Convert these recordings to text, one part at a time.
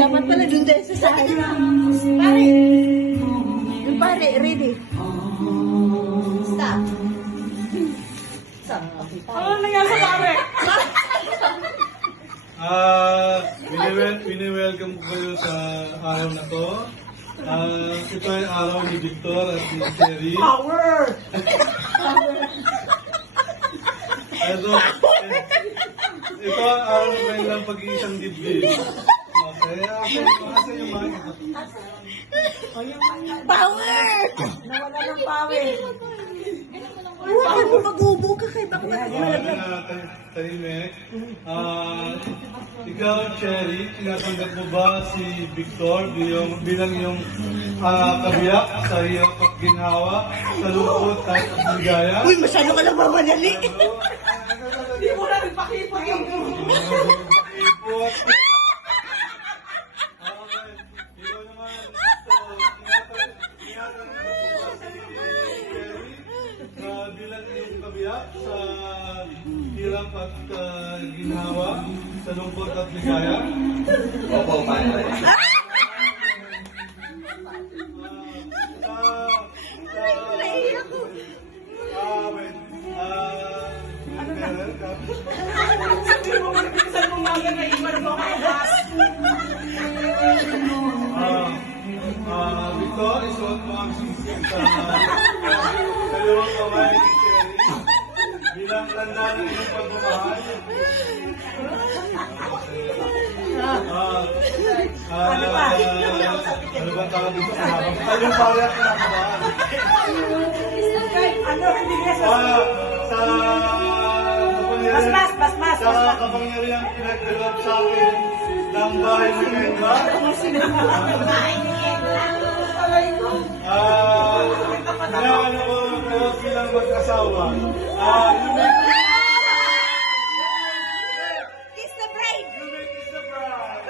Dapat pala dun tayo sa saan. Pare. Yung pare, ready. Stop. Stop. Ano nangyari sa pare? Wini-welcome ko kayo sa araw na to. Ito ay araw ni Victor at ni Sherry. Power! Ito ang araw ng kanilang pag-iisang dibdib. Okay, asa yung mic? Power! Nawala ng power. Mag-ubo ka kay bakla. Tahimik. Ikaw, Cherry, tinatanggap mo ba si Victor bilang yung kabiyak sa iyong pagginhawa, sa lungkot at ligaya? Uy, masyado ka lang mamadali. Hindi mo na ipakipag yung bilang iyong kabiyak sa hirap at ginhawa, sa lungkot at ligaya? Opo, pare. Victor, isuot mo ang sisig sa dalawang kamay ni Cherry bilang tanda ng iyong pagmamahal. Ano ba tawag dito? Kayong pare at kinakabahan. Ano, hindi niya Sa Mas. sa kapangyarihan pinagkaloob sa akin ng bahay ni Kendra. Kailangan ako kayo bilang mag-asawa. Kiss the bride! You may kiss the bride.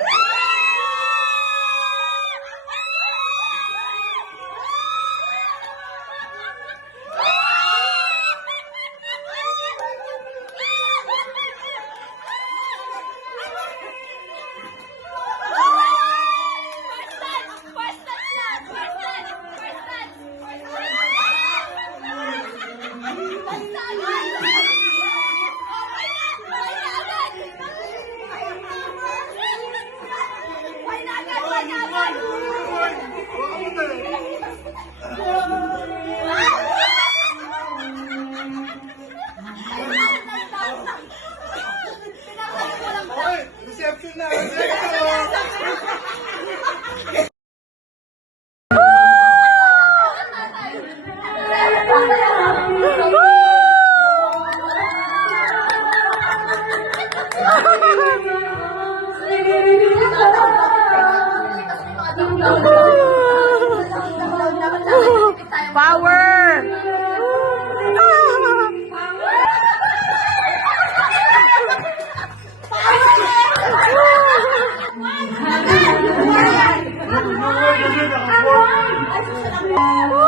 Reception na! Power! Ano?